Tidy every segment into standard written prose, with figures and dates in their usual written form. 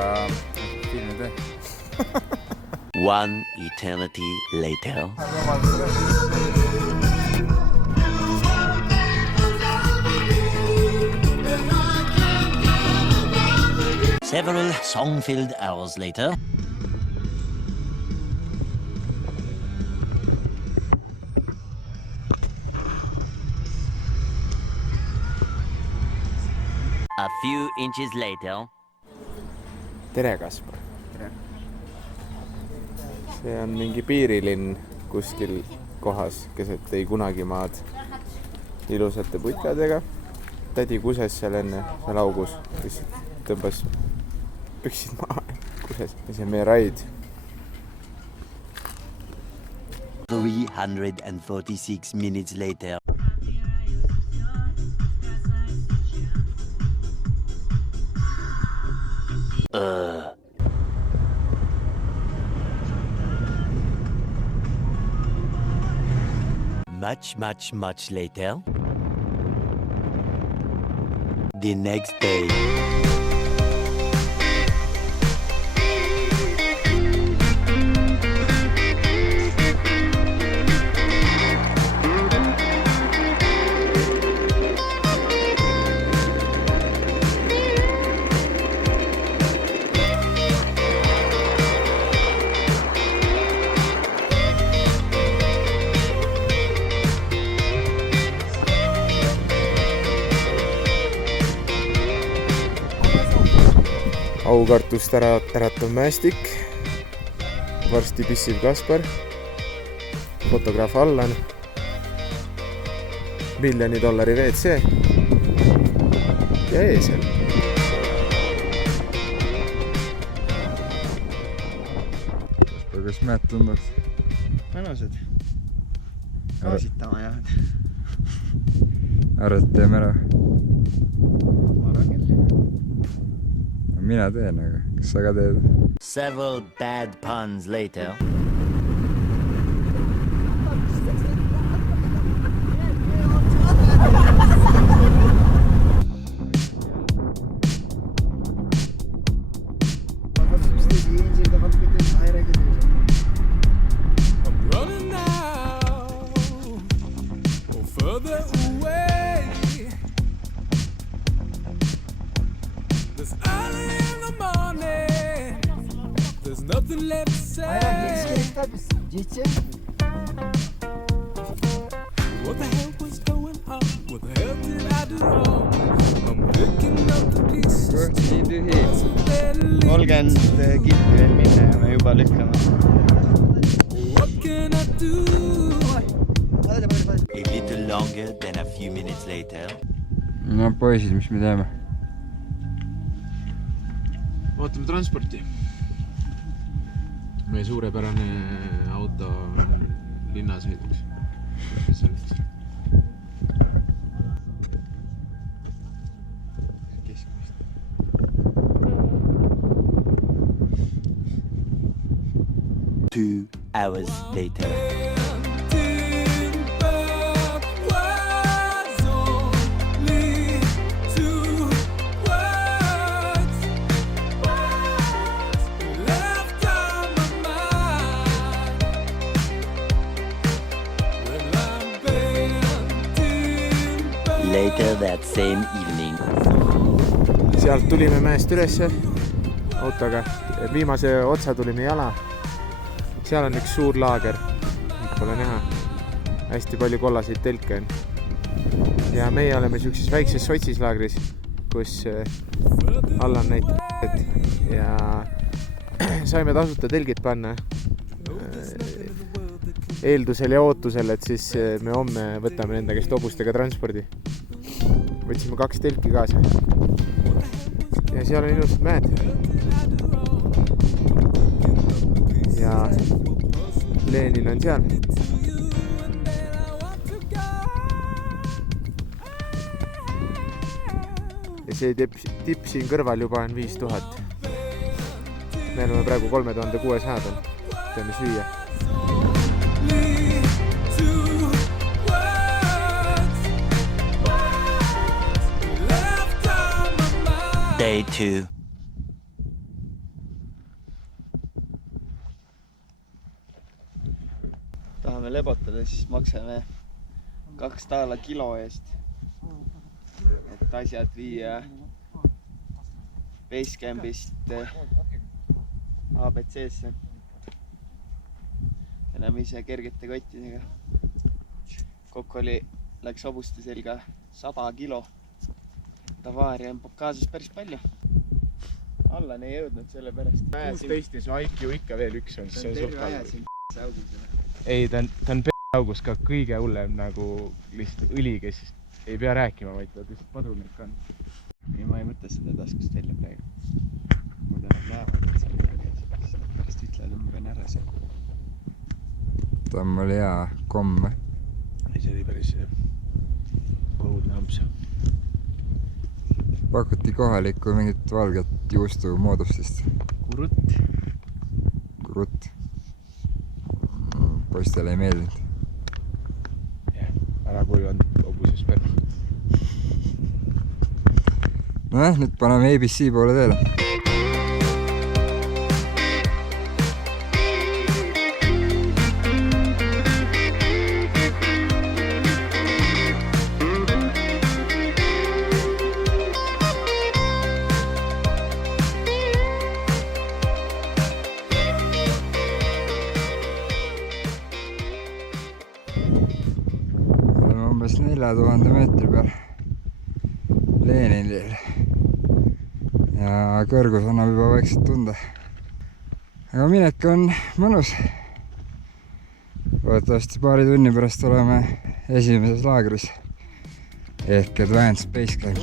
ja filmitöö. One eternity later. Several song-filled hours later. A few inches later. Tere, Kaspar. Tere. See on mingi piirilinn kuskil kohas keset ei kunagi maad ilusate putkadega. Tädi kuses seal enne, seal augus, kes tõmbas püksid maha kuses. Ja see on meie raid. 346 minutes later. Much later. The next day. Aukartust äratav Mästik, varsti pissiv Kaspar, fotograaf Allan, $1 miljoni WC ja eesel. Kaspar, kas mäed tunduvad? Mõnusad. Kaasitama jäävad. Arvad, et teeme ära? Ma arvan küll. Mina teen, aga kas sa ka teed? Several bad puns later. Nothing left to say. What the hell was going on? What the hell did I do wrong? I'm picking up the pieces. Nii tühi. 30 kilti veel minna ja me juba lükkame. What can I do? A little longer than a few minutes later. No poisid, mis me teeme? Vaatame transporti. Meie suurepärane auto linnasõiduks. Keskmist. Two hours later. Later that same evening. Sealt tulime mäest ülesse autoga. Viimase otsa tulime jala. Seal on üks suur laager. Pole näha. Hästi palju kollaseid telke on. Ja meie oleme siukses väikses sotsislaagris, kus Allan näitab ja saime tasuta telgid panna. Eeldusel ja ootusel, et siis me homme võtame nende käest hobustega transpordi. Võtsime 2 telki kaasa. Ja seal on ilusad mäed. Ja Lenin on seal. Ja see tipp siin kõrval juba on 5000. Me oleme praegu 3600. Teeme süüa. Day 2. tahame lebotada, siis maksame $2 kilo eest. Et asjad viia Basecampist ABC-sse. Enam ise kergete kottidega. Kokku läks hobuste selga 100 kilo. Tavaari on kaasas päris palju. Allani ei jõudnud selle pärast. 16 ja su IQ ikka veel üks on. See on terve aja siin augus. Ei, ta on augus ka kõige hullem nagu lihtsalt õli, kes ei pea rääkima, vaid ta lihtsalt padrunid ka on. Ei, ma ei mõtle seda taskust välja praegu. Muidu nad näevad, et seal midagi. Pärast ütlevad, et ma pean ära seal. ta on mul hea komme. See oli päris õudne amps. Pakuti kohalikku mingit valget juustu moodustist. Kurut. Poistele ei meeldinud. Jah, ära kuivanud hobuses peal. Nojah, nüüd paneme ABC poole teele. Oleme umbes 4000 meetri peal Leninil ja kõrgus annab juba vaikselt tunda. Aga minek on mõnus. Loodetavasti paari tunni pärast oleme esimeses laagris ehk Advanced Basecamp.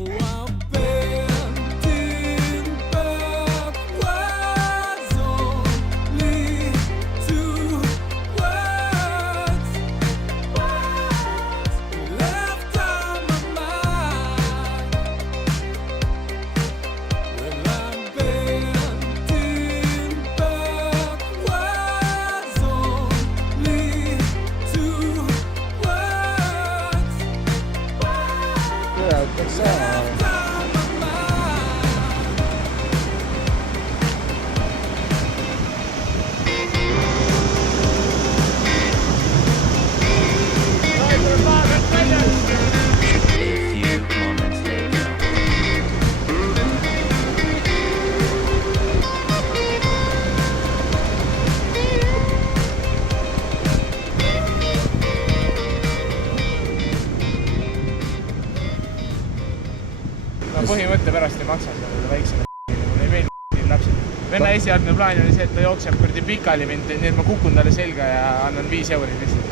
Põhimõtte pärast ei maksa seda väiksema mul ei meeldi lapsed. Venna esialgne plaan oli see, et ta jookseb kurdi pikali mind, nii et ma kukun talle selga ja annan 5 euri lihtsalt.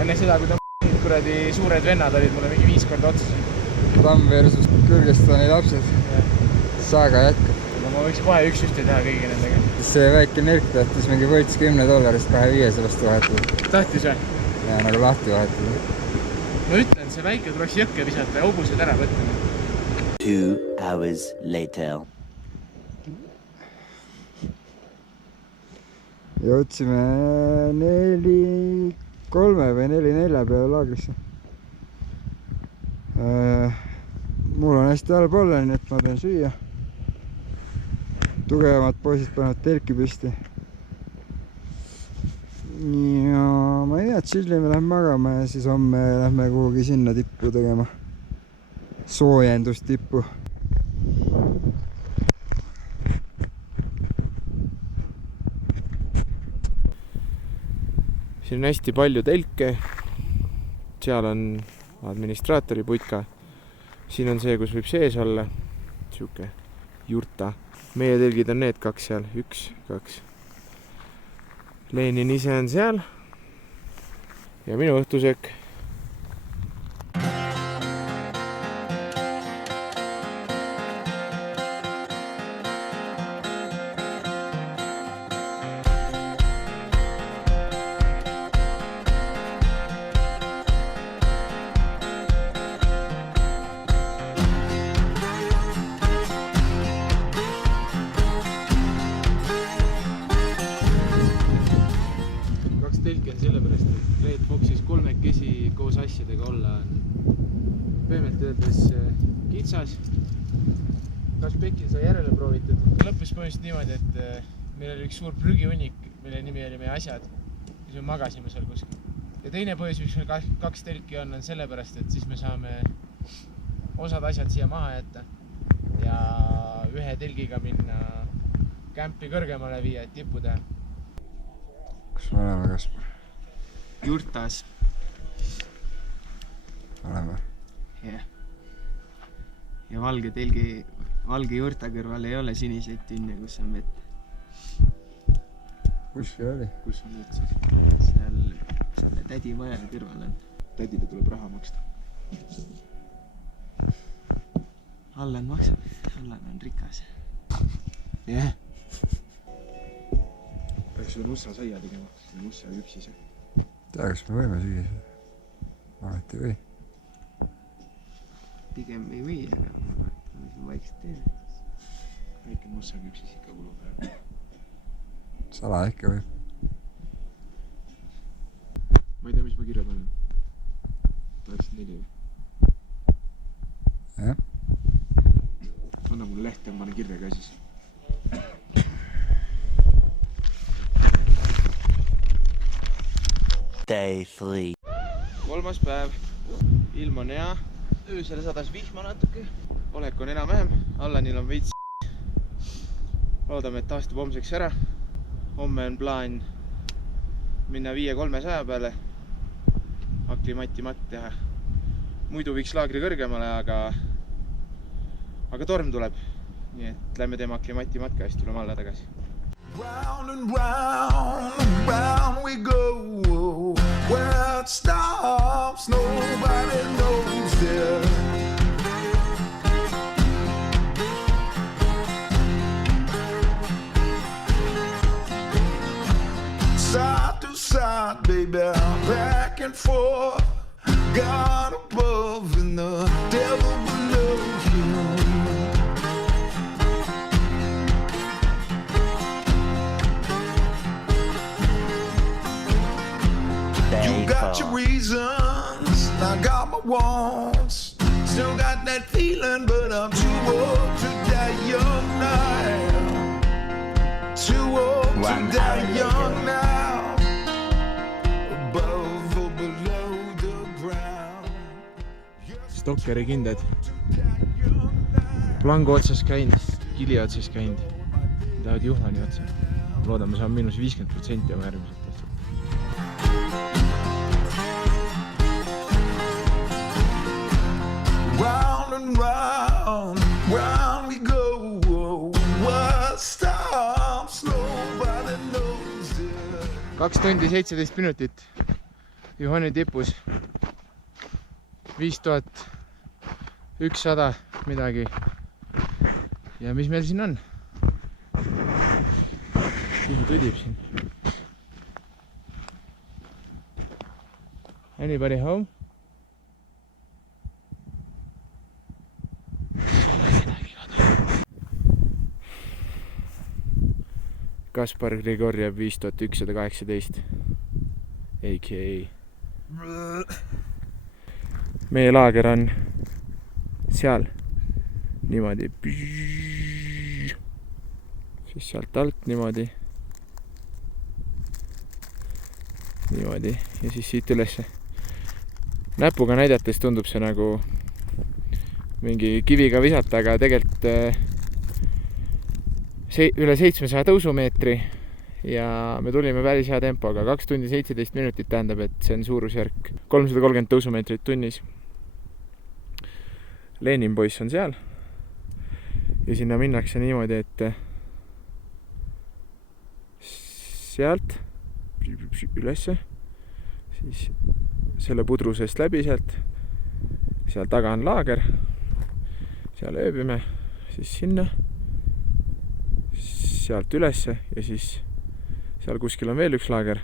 Enne seda, kui ta kuradi suured vennad olid mulle mingi 5 korda otsas. Tamm versus Kõrgõzstani lapsed. Saaga jätkab. Ma võiks kohe üks-ühte teha kõigi nendega. See väike nirk tahtis mingi võits $10 2-5 vastu vahetada. Tahtis või? Ja nagu lahti vahetada. Ma ütlen, see väike tuleks jõkke visata ja hobused ära võtta. 2 hours later. Jõudsime 4-3 või 4-4 peale laagrisse. Mul on hästi halb olla, nii et ma teen süüa. Tugevamad poisid panevad telki püsti. Ja ma ei tea, chillime, lähme magama ja siis homme lähme kuhugi sinna tippu tegema. Soojendustippu. Siin on hästi palju telke. Seal on administraatori putka. Siin on see, kus võib sees olla. Siuke jurta. Meie telgid on need 2 seal. 1, 2. Lenin ise on seal. Ja minu õhtusöök. Telki on sellepärast, et Red Foxis 3 koos asjadega olla on pehmelt öeldes kitsas. Kas Pekil sai järele proovitud? Lõppes põhimõtteliselt niimoodi, et meil oli üks suur prügihunnik, mille nimi oli meie asjad. Siis me magasime seal kuskil. ja teine põhjus, miks meil 2 telki on sellepärast, et siis me saame osad asjad siia maha jätta ja ühe telgiga minna kämpi kõrgemale viia, et tippu teha. Kus me oleme, Kaspar? Jurtas. Oleme. Yeah. Ja valge jurta kõrval ei ole siniseid tünne, kus on vett. Kuskil oli? Kus on vett siis? Seal selle tädi maja kõrval on. Tädile tuleb raha maksta. Allan maksab. Allan on rikas. Jah. Peaks seda nussa saia tegema. See nussa küpsis. Tea, kas me võime süüa seda? Alati või? Pigem ei või, aga ma vaikselt teeme. Väike nussa küpsis ikka kulub. Sala ikka võib. Ma ei tea, mis ma kirja panen. 84 või? Jah. Anna mulle lehte, ma panen kirja ka siis. Day 3. 3. päev. Ilm on hea. Öösel sadas vihma natuke. Olek on enam-vähem. Allanil on veits. Loodame, et taastub homseks ära. Homme on plaan minna 5-300 peale. Aklimati-matt teha. Muidu võiks laagri kõrgemale, aga torm tuleb. Nii et lähme teeme aklimati-matka ja siis tuleme alla tagasi. Round and round we go. Where it stops, nobody knows there. Side to side, baby, back and forth. God above and the devil below you. You got your reasons, I got my wants. Still got that feeling, but I'm too old to die young now. Too old to die young now. Above or below the ground. Stokkeri kinded. Plangu otsas käinud, Kili otsas käinud. Tahavad Juhani otsa. Loodame, saame -50% oma järgmiselt tehtud. Round and round we go. What stops, nobody knows it. 2 tundi 17 minutit Juhani tipus 5100 midagi. Ja mis meil siin on? Siin tõdib siin. Anybody home? Kaspar Grigorjev 5118 a.k.a. Meie laager on seal niimoodi, siis sealt alt niimoodi ja siis siit ülesse. Näpuga näidates tundub see nagu mingi kiviga visata, aga tegelikult üle 700 tõusumeetri ja me tulime päris hea tempoga. 2 tundi 17 minutit tähendab, et see on suurusjärk 330 tõusumeetrit tunnis. Lenin poiss on seal ja sinna minnakse niimoodi, et sealt ülesse, siis selle pudru seest läbi sealt, seal taga on laager, seal ööbime, siis sinna, sealt ülesse ja siis seal kuskil on veel üks laager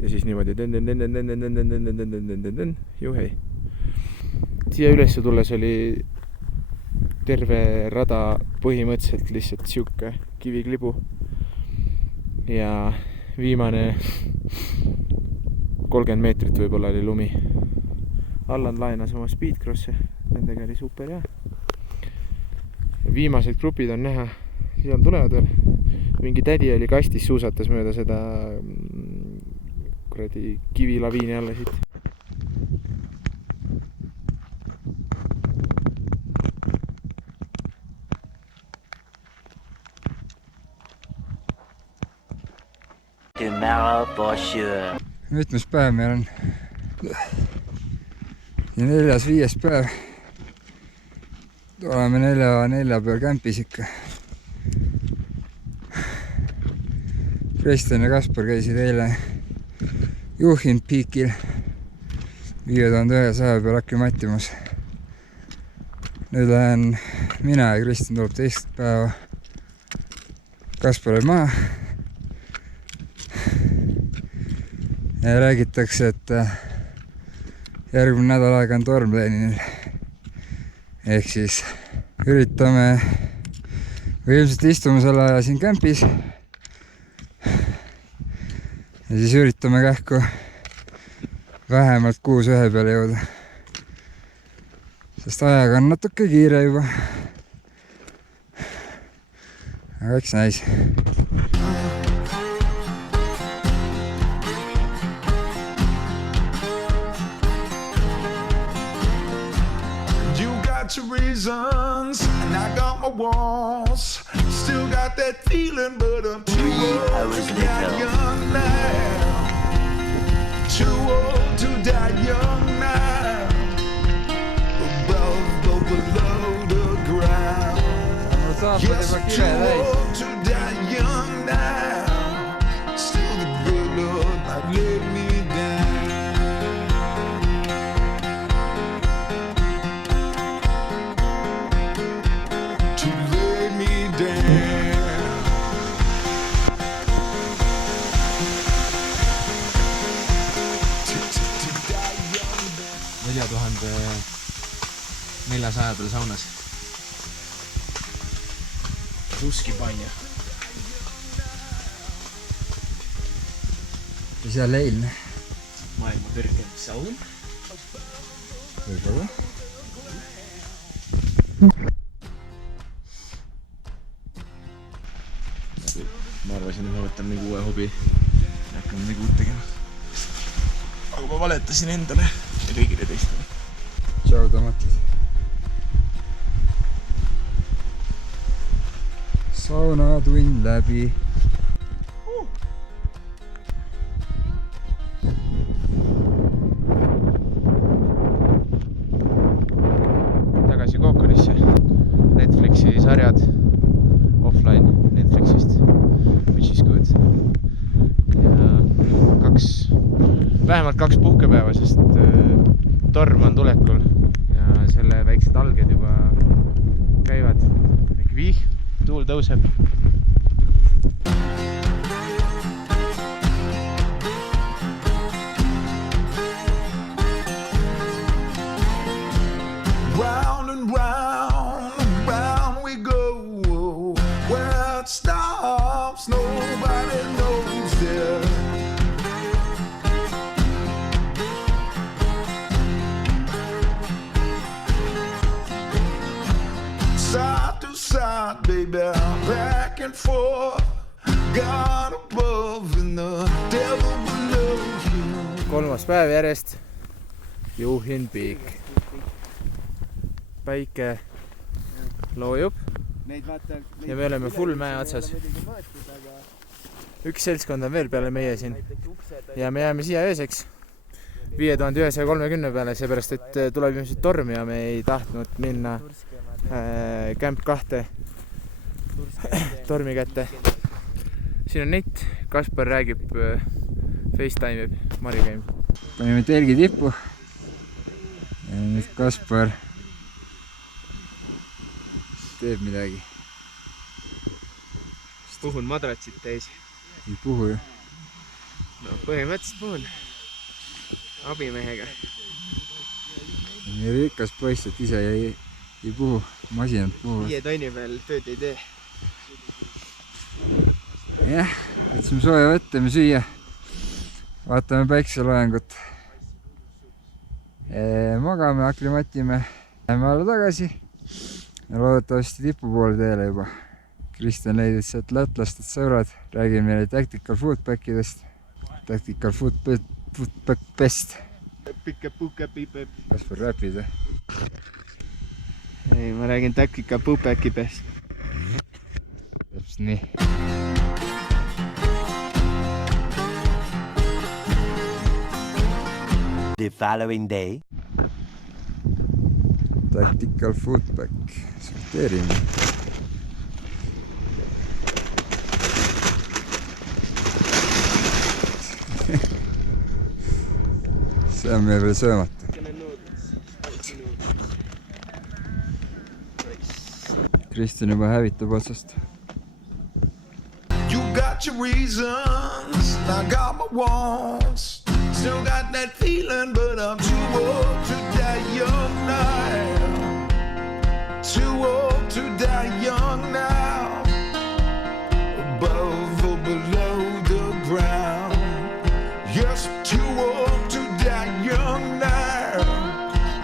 ja siis niimoodi juhei. Siia ülesse tulles oli terve rada põhimõtteliselt lihtsalt siuke kiviklibu ja viimane 30 meetrit võib-olla oli lumi. Allan laenas oma speedcrosse, nendega oli super hea. Viimased grupid on näha, siis on tulevad veel. Mingi tädi oli kastis, suusatas mööda seda, kuradi kivilaviini alla siit. Tomorrow for sure. Mitmes päev meil on? Ja 4.-5. päev. Oleme 4 peal kämpis ikka. Kristjan ja Kaspar käisid eile Juhin Peakil 5100 peal aklimatimas. Nüüd lähen mina ja Kristjan tuleb teist päeva. Kaspar oli maha. Ja räägitakse, et järgmine nädal aega on torm Leninil. Ehk siis üritame või ilmselt istume selle aja siin kämpis. Ja siis üritame kähku vähemalt 6-1 peale jõuda. Sest ajaga on natuke kiire juba. Aga eks näis. Your reasons, and I got my wants. Still got that feeling, but I'm too old to die young now. Too old to die young now. Above, below the ground. Yes, too old to die young now. Still the good Lord might let me down. peal saunas. Ruski banja. Ja seal eilne. Maailma kõrgem saun. Võib-olla. Ma arvasin, et ma võtan mingi uue hobi ja hakkan mingi uut tegema. Aga ma valetasin endale ja kõigile teistele. Tšau, tomatid. Sauna tund läbi. Tagasi Kookonisse. Netflixi sarjad offline Netflixist, which is good. Ja vähemalt 2 puhkepäeva, sest torm on tulekul ja selle väiksed alged juba käivad. Ehk viih, tuul tõuseb. Round and round we go. Where it stops, nobody knows there. Side to side, baby, back and forth. God above and the devil below you. 3. päev järjest. Juhin Peak. Päike loojub ja me oleme full mäe otsas. Üks seltskond on veel peale meie siin ja me jääme siia ööseks 5130 peale, seepärast et tuleb ilmselt torm ja me ei tahtnud minna Camp 2 tormi kätte. Siin on net, Kaspar räägib, FaceTime'ib, Mari käib. Panime telgi tippu ja nüüd Kaspar teeb midagi. Puhun madratsid täis. Ei puhu ju. No põhimõtteliselt puhun. Abimehega. Nii rikas poiss, et ise ei puhu. Masinad puhu. 5 tonni peal tööd ei tee. Jah, võtsime sooja vett, me süüa. Vaatame päikseloojangut. Magame, aklimatime. Läheme alla tagasi. Ja loodetavasti tipu poole teele juba. Kristjan leidis sealt lätlastest sõbrad. Räägime meile Tactical Food Packidest. Tactical Food Footback best. Pika-puka-pipep. Kaspar räpid või? Ei, ma räägin takika-pupekipes. Täpselt nii. The following day. Tactical footback. Sorteerime. See on meil veel söömata. Kristjan juba hävitab otsast. You got your reasons, I got my wants. Still got that feeling, but I'm too old to die young now. Too old to die young now. Above or below the ground. Yes, too old to die young now.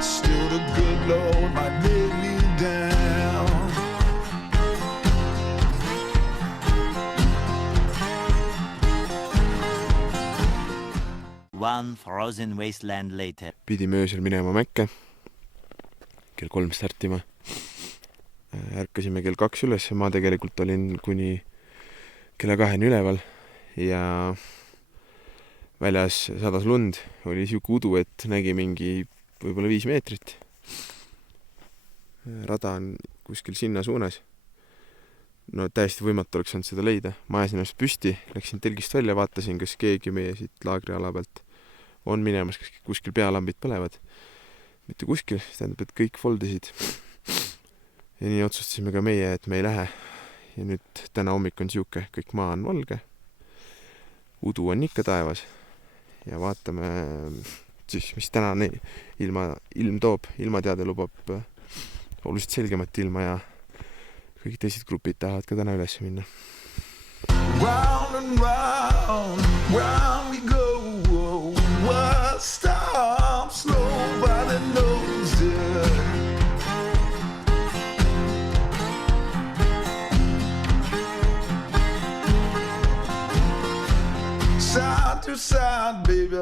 Still the good Lord might lay me down. One frozen wasteland later. Pidime öösel minema Mäkke. Kell 3 startima. Ärkasime kell 2 üles. Ma tegelikult olin kuni kella 2 üleval ja väljas sadas lund. Oli siuke udu, et nägi mingi võib-olla 5 meetrit. Rada on kuskil sinna suunas. No täiesti võimatu oleks saanud seda leida. Ma ajasin ennast püsti, läksin telgist välja, vaatasin, kas keegi meie siit laagriala pealt on minemas, kas kuskil pealambid põlevad. Mitte kuskil, tähendab, et kõik foldisid. Ja nii otsustasime ka meie, et me ei lähe. Ja nüüd täna hommik on siuke, kõik maa on valge. Udu on ikka taevas. Ja vaatame siis, mis täna ilm toob. Ilmateade lubab oluliselt selgemat ilma ja kõik teised grupid tahavad ka täna üles minna. Round and round, round we go. What stops? Nobody knows it. Side to side, baby,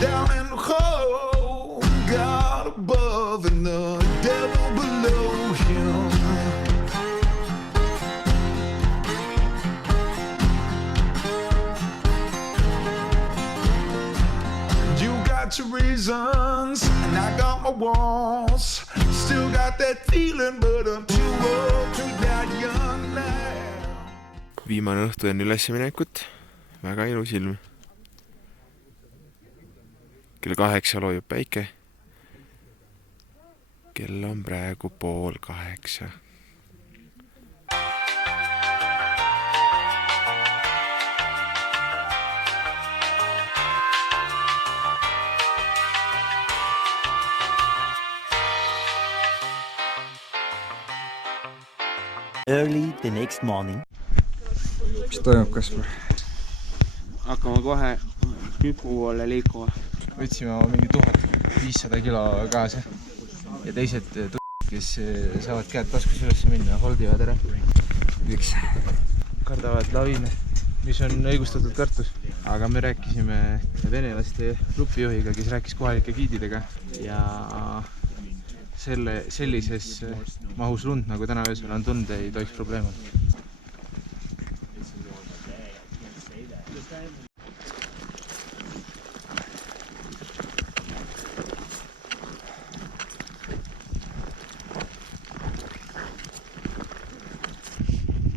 down in the hole. God above and the devil below him. Your reasons, and I got my wants. Still got that feeling, but I'm too old to die young now. Viimane õhtu enne üleseminekut. Väga ilus ilm. Kell 8 loojub päike. Kell on praegu 7:30. Early the next morning. Mis toimub, Kaspar? Hakkame kohe küpu poole liikuma. Võtsime mingi 1500 kilo kaasa ja teised kes saavad käed taskus üles minna, holdivad ära. Miks? Kardavad laviine, mis on õigustatud kartus. Aga me rääkisime venelaste grupijuhiga, kes rääkis kohalike giididega ja sellises mahus lund, nagu täna öösel on tund, ei tohiks probleem olla.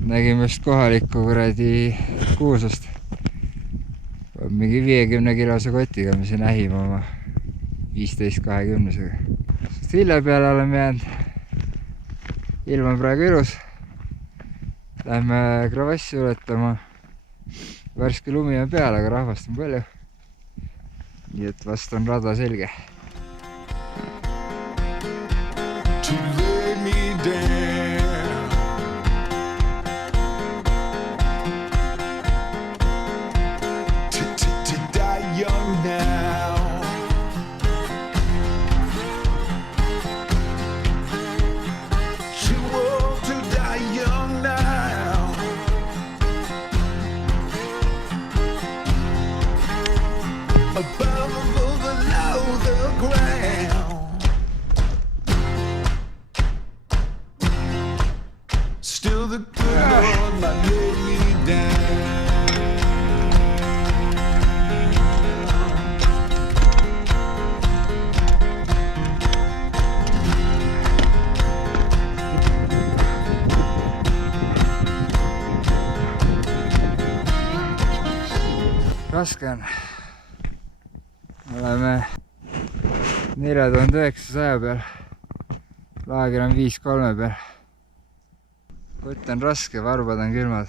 Nägime just kohalikku kuradi kuulsust. Mingi 50 kilose kotiga me siin ähime oma 15-20-sega. Vilja peale oleme jäänud. Ilm on praegu ilus. Lähme kravassi uletama. Värske lumi on peal, aga rahvast on palju. Nii et vast on rada selge. To lay me down. To die young now. Too old to die young now. Above raske on. Oleme 4900 peal. Laager on 5-3 peal. Kutt on raske, varbad on külmad.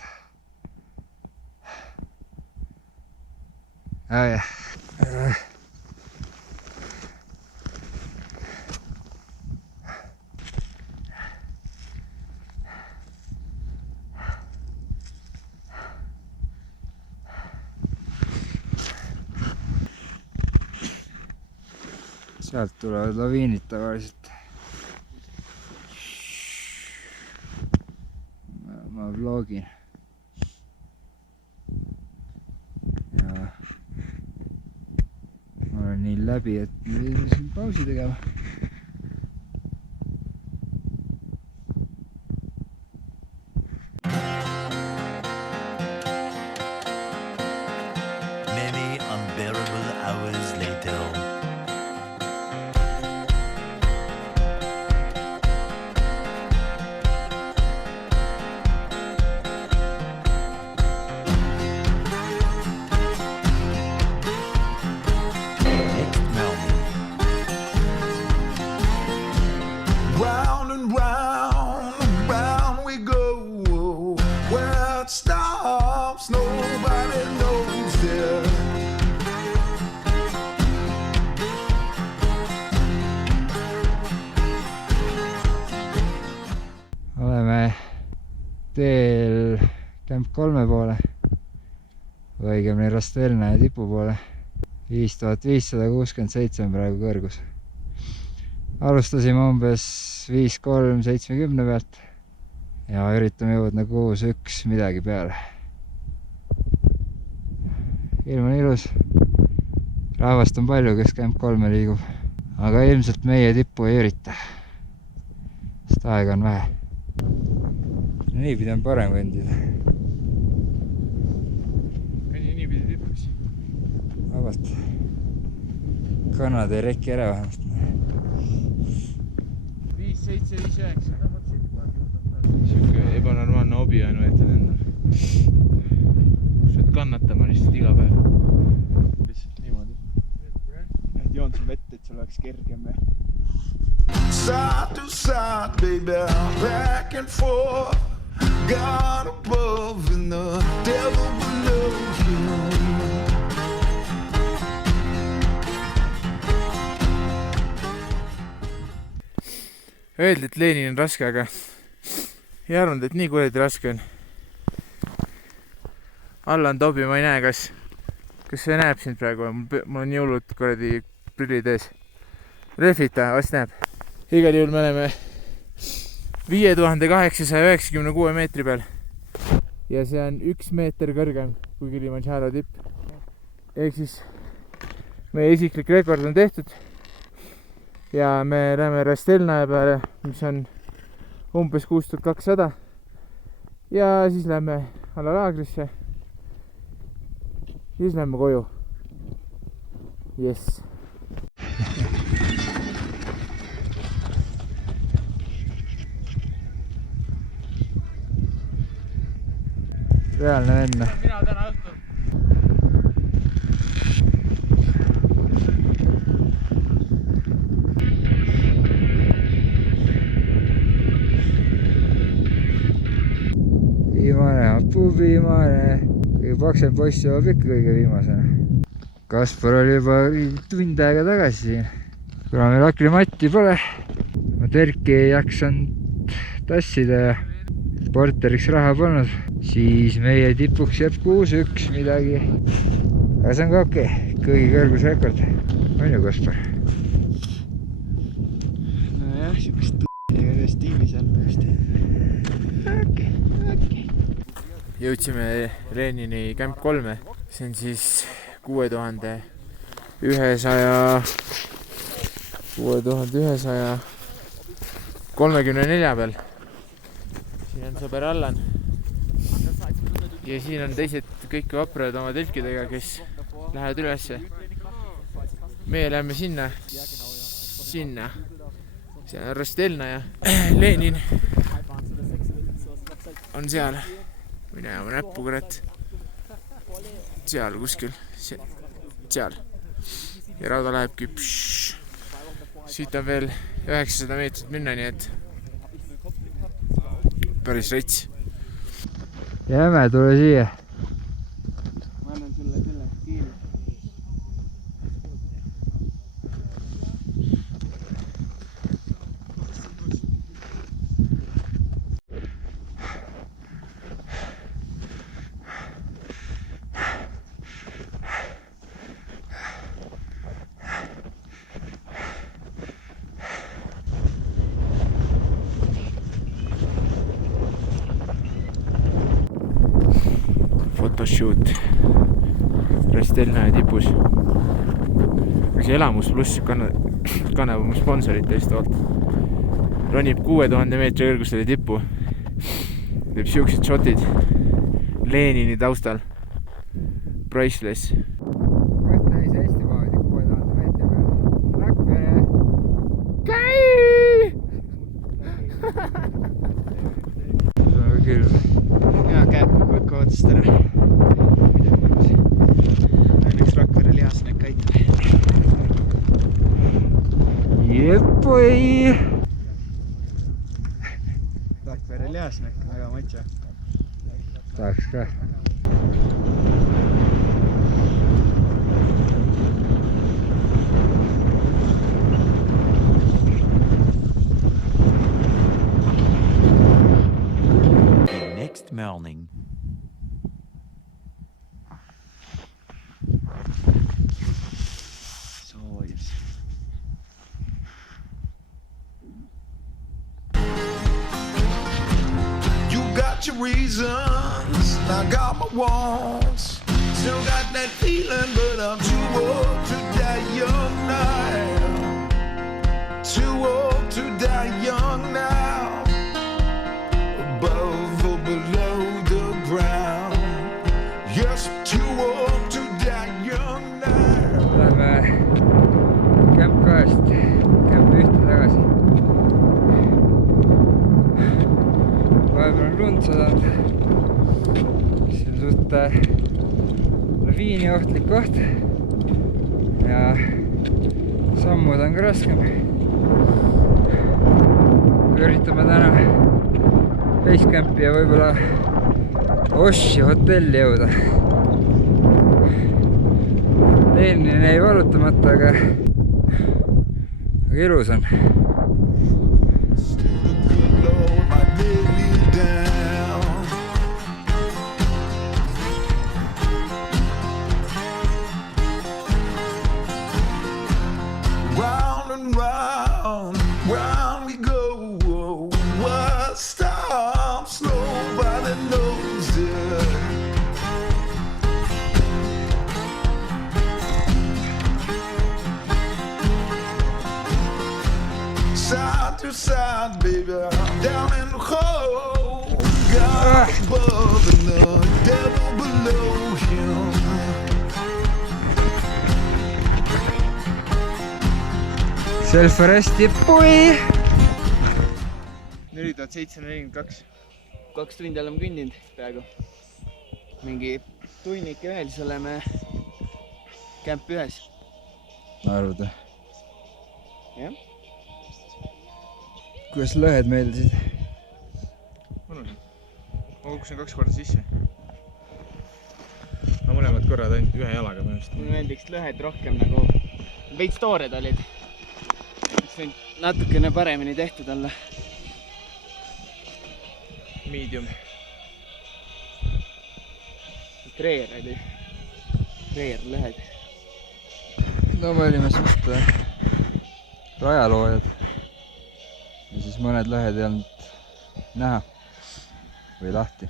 Sealt tulevad laviinid tavaliselt. Ma vlogin. Ja ma olen nii läbi, et me võime siin pausi tegema. Many unbearable hours later. Round and round and round we go. Where it stops, nobody knows it. Oleme teel Camp 3 poole, või õigemini Rastelna ja tipu poole. 5567 on praegu kõrgus. Alustasime umbes 5-3-70 pealt ja üritame jõudma 6-1 midagi peale. Ilm on ilus, rahvast on palju, kes Camp 3 liigub, aga ilmselt meie tippu ei ürita, sest aega on vähe. Niipidi on parem kõndida. Kõnni niipidi tipuks. Vabalt. Kannad ei reki ära vähemalt. 5-7-5-9. Siuke ebanormaalne hobi on võetud endale. Kus võid kannatama lihtsalt iga päev. Lihtsalt niimoodi. Et joon sul vett, et sul oleks kergem. Side to side, baby, back and forth. God above and the devil below you. Öeldi, et Lenin on raske, aga ei arvanud, et nii kuradi raske on. Allan Tobi, ma ei näe, kas see näeb sind praegu. Mul on jõulud kuradi prillid ees. Rehvita, vast näeb. Igal juhul me oleme 5896 meetri peal. Ja see on 1 meeter kõrgem kui Kilimanjaro tipp. Ehk siis meie isiklik rekord on tehtud. Ja me läheme Rastelna peale, mis on umbes 6200. Ja siis lähme alla laagrisse. Siis lähme koju. Yes. Reaalne vend. Mina täna õhtul. Viimane, apuviimane. Kõige paksem poiss jõuab ikka kõige viimasena. Kaspar oli juba tund aega tagasi siin. Kuna meil aklimatti pole, ma Terki ei jaksanud tassida ja porteriks raha polnud, siis meie tipuks jääb 6-1 midagi. Aga see on ka okei. Kõigi kõrgusrekord. On ju, Kaspar? Nojah, siukest t***iga ühes tiimis on. Jõudsime Lenini Camp 3. See on siis 6134 peal. Siin on sõber Allan. Ja siin on teised kõik vaprad oma telkidega, kes lähevad ülesse. Meie läheme sinna. See on Rastelna ja Lenin on seal. Mine oma näppu, kurat. seal kuskil, seal. Ja rada lähebki siit on veel 900 meetrit minna, nii et päris rets. Jäme, tule siia. Ma annan sulle selle kiili. Photoshoot Restelnaja tipus. Üks Elamus Pluss kannab oma sponsorite eest hoolt. Ronib 6000 meetri kõrgusele tippu. Teeb siuksed shotid Lenini taustal. Priceless. Koht täis Eesti maadi 6000 meetri peal. Rakvere. Käi! See on küll. Ja käed kõik ootast ära. Õnneks Rakvere lihasnek aitab. Jepoi! Rakvere lihasnek, väga matša. Tahaks ka. The next morning. Soojus. You got your reasons, I got my wants. Still got that feeling, but I'm too old to die young now. Too old to die young now. Above or below the ground. Yes, too old to die young now. Läheme Camp 2-st Camp 1 tagasi. Vahepeal on lund sadanud. See on suht laviini ohtlik koht. Ja sammud on ka raskem. Üritame täna Basecampi ja võib-olla Oshi hotelli jõuda. Teenini ei valutamata, aga ilus on. Lord, my baby down. Round and round, round we go. What stops? Nobody knows it. Side to side, baby, down in the hole. God above and the devil below him. Self-arrest jepoi! 4742. 2 tundi oleme kõndinud peaaegu. Mingi tunnike veel, siis oleme Camp 1. Arvad või? Jah. Kuidas lõhed meeldisid? Mõnus. Ma kukkusin 2 korda sisse. Ma mõlemad korrad ainult ühe jalaga mõnust. Mulle meeldiks lõhed rohkem nagu veits toored olid. Eks võin natukene paremini tehtud olla. Medium. Reer oli. Reer lõhed. No me olime suht rajaloojad. Ja siis mõned lõhed ei olnud näha. Või lahti.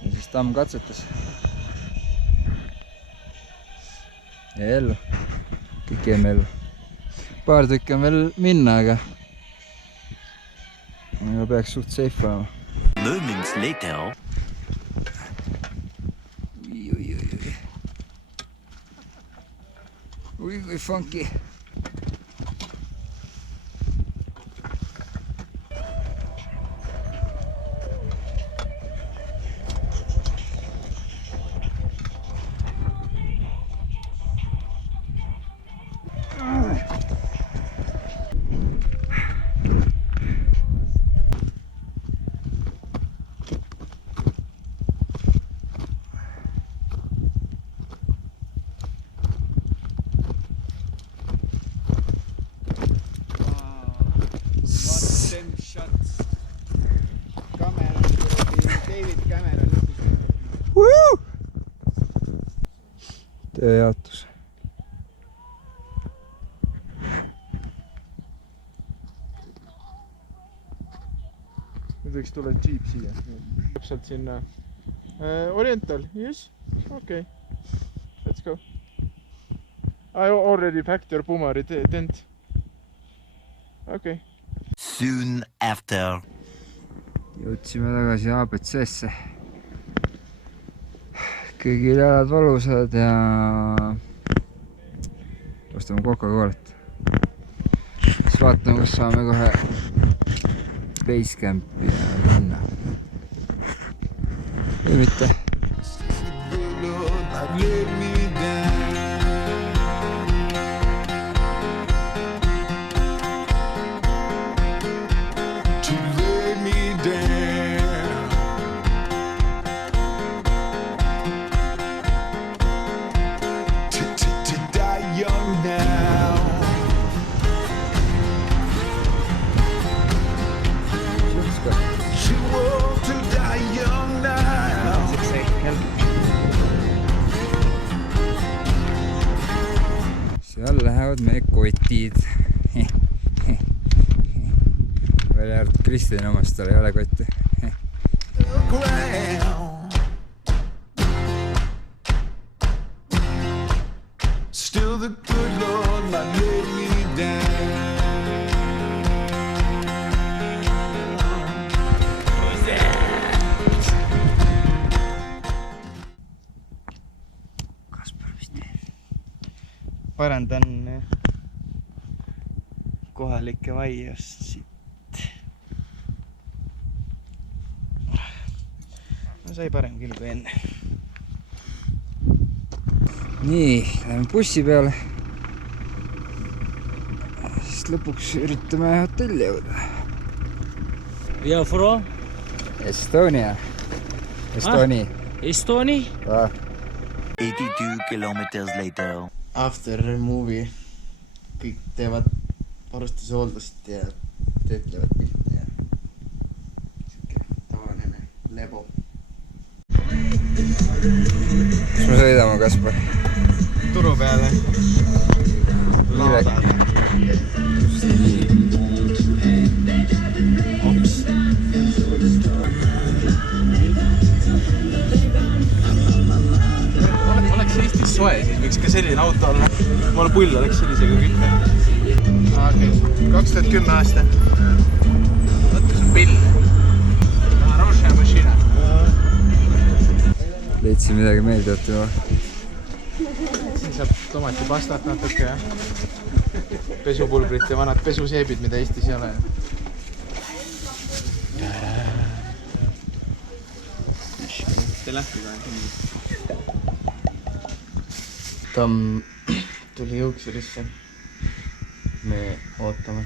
Ja siis Tamm katsetas. Ja ellu. Kõik jäime ellu. Paar tükki on veel minna, aga peaks suht safe olema. Moments later. Ui, kui funky. tööjaotus. nüüd võiks tulla džiip siia. Täpselt sinna Oriental, yes, okei. Let's go. I already packed your Pumari tent. Okei. Soon after. Jõudsime tagasi ABC-sse. Kõigil jalad valusad ja ostame Coca-Colat. Siis vaatame, kus saame kohe Basecampi minna. Või mitte. Seal lähevad meie kotid. Välja arvatud Kristjani omast, tal ei ole kotti. Still the good Lord might let me down. Parandan kohalike vaiast siit. No sai parem küll kui enne. Nii, läheme bussi peale. Siis lõpuks üritame hotelli jõuda. Ja from Estonia. Estoni. Estonia. 82 kilometers later. After movie kõik teevad varustushooldust ja töötlevad pilti ja siuke tavaline lebo. Kus me sõidame, Kaspar? Turu peale. Laa peale. Ops. Oleks Eestis soe, siis võiks ka selline auto olla. Mulle pull oleks sellisega kütte. Okei, 2010 aasta. Võtta see pill. Rošia mašina. Leidsin midagi meeldivat juba. Siin saab tomatipastat natuke ja pesupulbrit ja vanad pesuseebid, mida Eestis ei ole. Tamm tuli juuksurisse. Me ootame.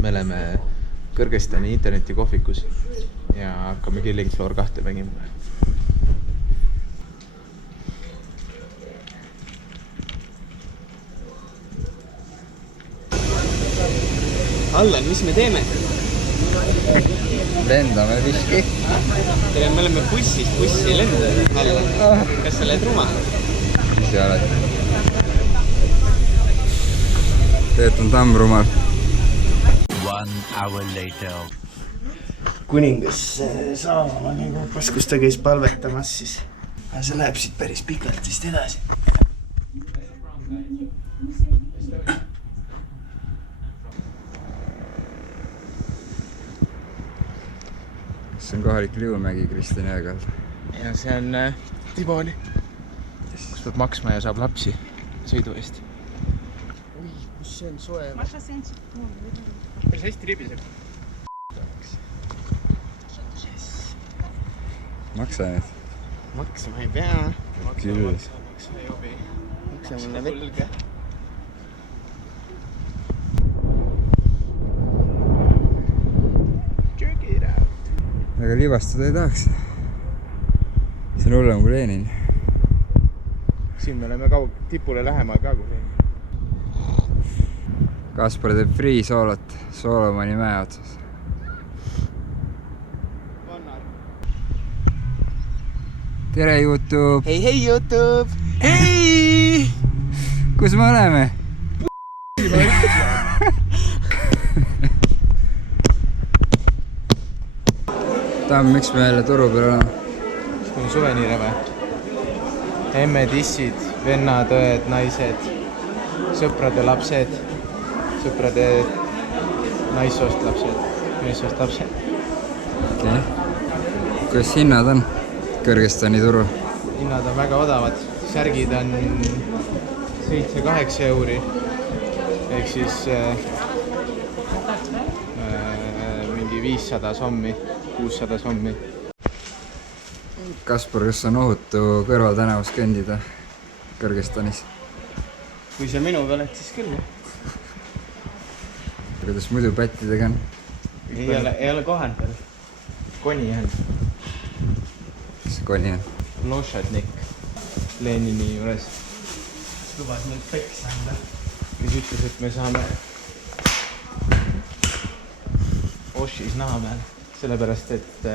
Me oleme Kõrgõzstani internetikohvikus ja hakkame Killing Floor 2 mängima. Allan, mis me teeme? Lendame viski. Tere, me oleme bussis, buss ei lenda. Allan, kas sa oled ruma? Mis sa oled? Tegelikult on tamm rumal. 1 hour later. Kuningas Saavamaa kopas, kus ta käis palvetamas, siis see läheb siit päris pikalt vist edasi. See on kohalik Liumägi Kristjani aeg-ajal. Ja see on Tiboli, kus peab maksma ja saab lapsi sõidu eest. Ui, kus see on soe. Päris hästi ribiseb. Maksa nüüd. Maksma ei pea. Küll. Maksa ei obi. Maksa mulle vett. Aga libastada ei tahaks. See on hullem kui Lenin. Siin me oleme tipule lähemal ka kui Lenin. Kaspar teeb free soolot Solomoni mäe otsas. tere Youtube, hei Youtube! hei! kus me oleme? Tamm, miks me jälle turu peal oleme? meil on suveniire või? emmed, issid, vennad, õed, naised, sõprade lapsed, sõprade naissoost lapsed, meessoost lapsed. Okay. Kuidas hinnad on Kõrgõzstani turul? Hinnad on väga odavad, särgid on 7-8 euri ehk siis mingi 500 sommi, 600 sommi. Kaspar, kas on ohutu kõrvaltänavus kõndida Kõrgõzstanis? kui sa minu peal oled, siis küll. Kuidas muidu pättidega on? Ei ole kohanud veel. Koni on, Mis see koni on? Lošatnik Lenini juures, Lubas nüüd peksa anda. mis ütles, et me saame Oshis naha peal, sellepärast et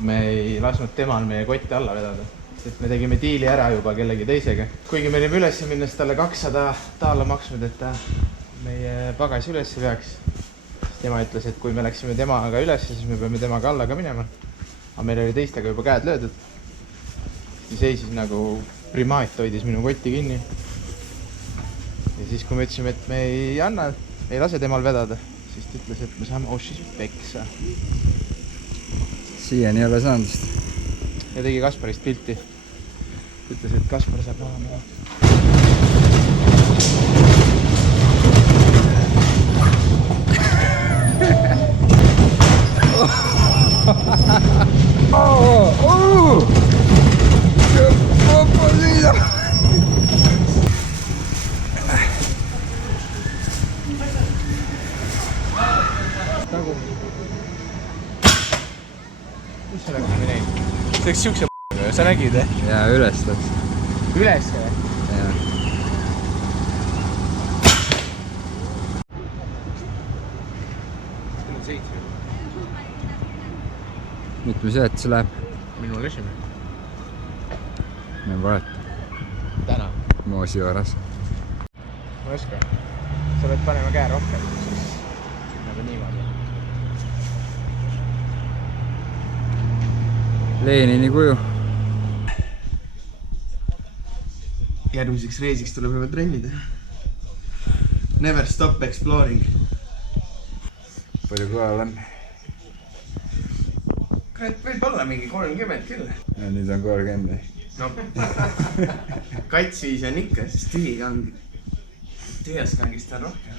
me ei lasknud temal meie kotti alla vedada. Et me tegime diili ära juba kellegi teisega. Kuigi me olime üles minnes talle 200 taala maksnud, et ta meie pagasi üles veaks. Tema ütles, et kui me läksime temaga üles, siis me peame temaga alla ka minema. Aga meil oli teistega juba käed löödud. Siis seisis nagu primaat hoidis minu kotti kinni. Ja siis kui me ütlesime, et me ei lase temal vedada, siis ta ütles, et me saame Oshis peksa. Siiani ei ole saanud vist. Ja tegi Kasparist pilti. Ütles, et Kaspar saab maha minna. Mis sa läks minegi? See oleks siukse sa nägid, eh? Ja üles läks. Üles või? Ja. Meil on 7. Mitme sealt see läheb? Minul esimene. Me valeta. Täna. Moosi varas. Ma ei oska. Sa pead panema käe rohkem, siis nagu niimoodi. Lenini kuju. Järgmiseks reisiks tuleb juba trenni teha. Never stop exploring. Palju kohal on? Kurat, võib olla mingi 30 küll. Ja nüüd on 30. No, katsviis on ikka, siis tühjas kangist on rohkem.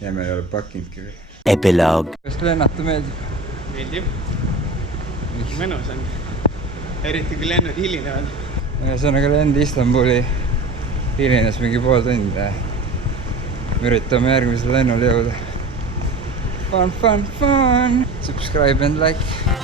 Ja me ei ole pakkinudki veel. Epilogue. Kas lennata meeldib? Meeldib. Mõnus on. Eriti kui lennud hilinevad. Ühesõnaga lend Istanbuli hilines mingi pool tundi. Me üritame järgmisel lennul jõuda. Fun, fun, fun! Subscribe and like.